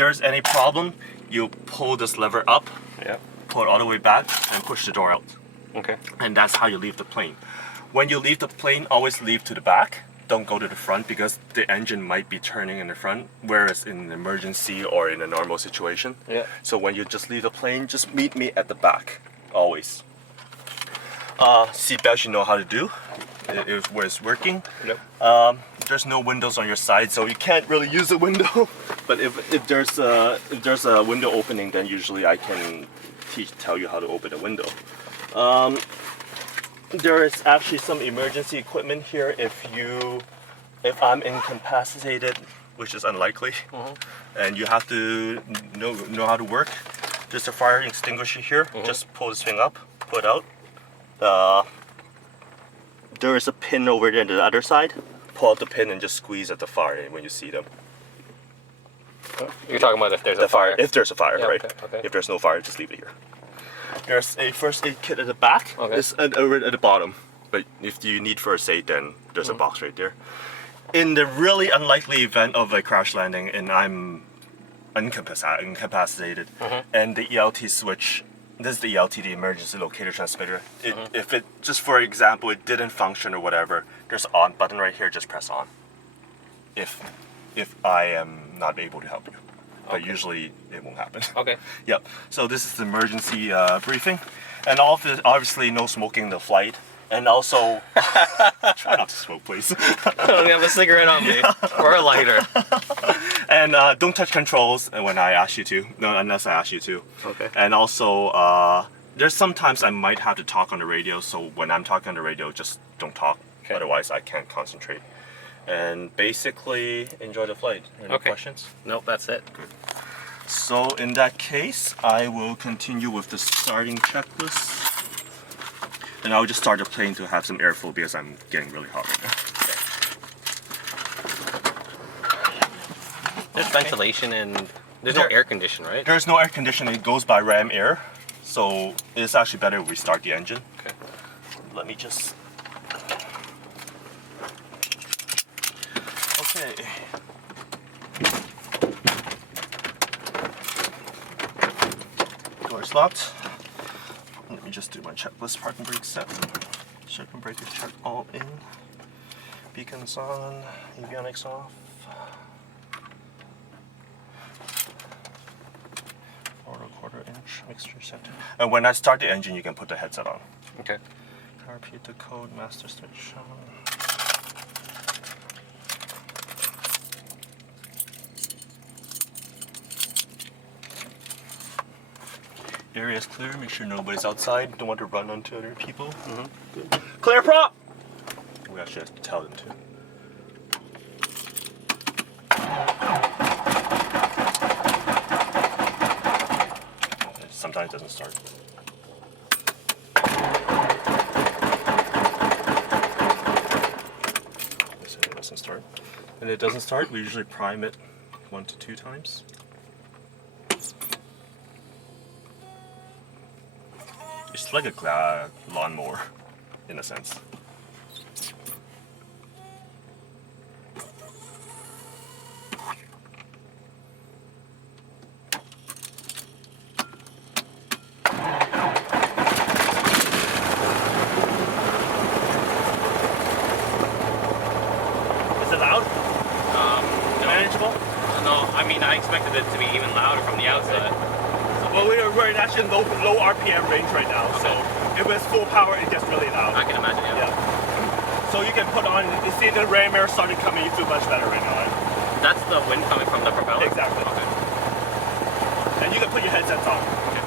there's any problem, you pull this lever up, pull it all the way back, and push the door out. Okay. And that's how you leave the plane. When you leave the plane, always leave to the back. Don't go to the front because the engine might be turning in the front, whereas in an emergency or in a normal situation. Yeah. So when you just leave the plane, just meet me at the back, always. Seatbelts you know how to do, where it's working. Yep. There's no windows on your side, so you can't really use the window. But if there's a window opening, then usually I can tell you how to open a window. There is actually some emergency equipment here if I'm incapacitated, which is unlikely, and you have to know how to work. There's a fire extinguisher here. Just pull this thing up, pull it out. There is a pin over there on the other side. Pull out the pin and just squeeze at the fire when you see them. You're talking about if there's a fire? If there's a fire, yeah, right. Okay. If there's no fire, just leave it here. There's a first aid kit at the back. Okay. It's over at the bottom. But if you need first aid, then there's a box right there. In the really unlikely event of a crash landing and I'm incapacitated, and the ELT switch, this is the ELT, the emergency locator transmitter. If it, just for example, it didn't function or whatever, there's an on button right here, just press on. If I am not able to help you. But usually it won't happen. Okay. Yep. So this is the emergency briefing. And all of this, obviously no smoking in the flight. And also, try not to smoke, please. I don't have a cigarette on me. Or a lighter. And don't touch controls when I ask you to. No, unless I ask you to. Okay. And also, there's sometimes I might have to talk on the radio. So when I'm talking on the radio, just don't talk. Okay. Otherwise, I can't concentrate. And basically, enjoy the flight. Any questions? Nope, that's it. Good. So in that case, I will continue with the starting checklist. And I'll just start the plane to have some airflow because I'm getting really hot right now. There's ventilation and there's no air conditioning, right? There's no air conditioning. It goes by ram air. So it's actually better if we start the engine. Okay. Let me just... Okay. Doors locked. Let me just do my checklist. Parking brake set. Circuit breakers check all in. Beacons on. Avionics off. Quarter-inch mixture set. And when I start the engine, you can put the headset on. Okay. Repeat the code. Master switch on. Area is clear. Make sure nobody's outside. Don't want to run onto other people. Good. Clear prop! We actually have to tell them to. Sometimes it doesn't start. So it doesn't start. And it doesn't start, we usually prime it 1 to 2 times. It's like a lawnmower, in a sense. Is it loud? No. Manageable? No, I mean, I expected it to be even louder from the outside. Well, we're in actually low RPM range right now, so if it's full power, it gets really loud. I can imagine, yeah. So you can put on, you see the ram air started coming, you feel much better right now. That's the wind coming from the propeller? Exactly. Okay. And you can put your headsets on. Okay.